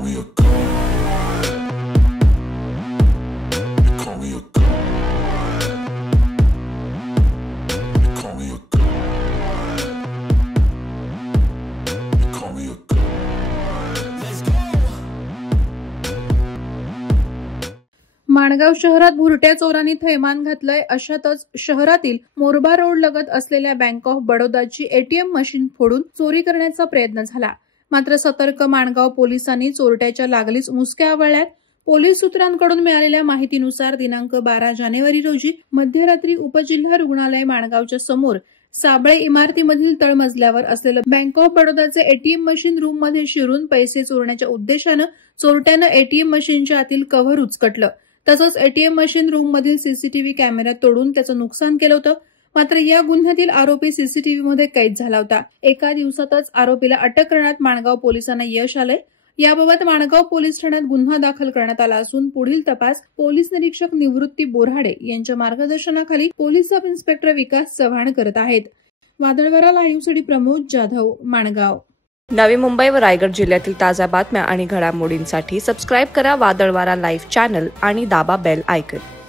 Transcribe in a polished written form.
call me a god. They call me a god. They call me a god. They call me a god. Let's go. Mangaon शहरात भुरट्या चोरांनी थैमान घातलंय. अशातच शहरातील मोरबा रोड लगत असलेल्या बँक ऑफ बडोदाची एटीएम मशीन फोडून चोरी करण्याचा प्रयत्न झाला. मात्र सतर्क माणगाव पोलिसांनी चोरट्याच्या लागलीच मुसक्या आवळल्यात. पोलीस सूत्रांकडून मिळालेल्या माहितीनुसार दिनांक 12 जानेवारी रोजी मध्यरात्री उपजिल्हा रुग्णालय माणगावच्या समोर साबळे इमारतीमधील तळमजल्यावर असलेलं बँक ऑफ बडोदाचे एटीएम मशीन रूममध्ये शिरून पैसे चोरण्याच्या उद्देशानं चोरट्यानं एटीएम मशीनच्या आतील कव्हर उचकटलं. तसंच एटीएम मशीन रूम मधील सीसीटीव्ही कॅमेरा तोडून त्याचं नुकसान केलं होतं. मात्र या गुन्ह्यातील आरोपी सीसीटीव्हीमध्ये कैद झाला होता. एका दिवसातच आरोपीला अटक करण्यात माणगाव पोलिसांना यश आलंय. याबाबत माणगाव पोलीस ठाण्यात गुन्हा दाखल करण्यात आला असून पुढील तपास पोलीस निरीक्षक निवृत्ती बोऱ्हाडे यांच्या मार्गदर्शनाखाली पोलीस सब इन्स्पेक्टर विकास चव्हाण करत आहेत. वादळवारा लाईव्हसाठी प्रमोद जाधव, माणगाव. नवी मुंबई व रायगड जिल्ह्यातील ताज्या बातम्या आणि घडामोडींसाठी सबस्क्राईब करा वादळवारा लाईव्ह चॅनल आणि दाबा बेल आयकॉन.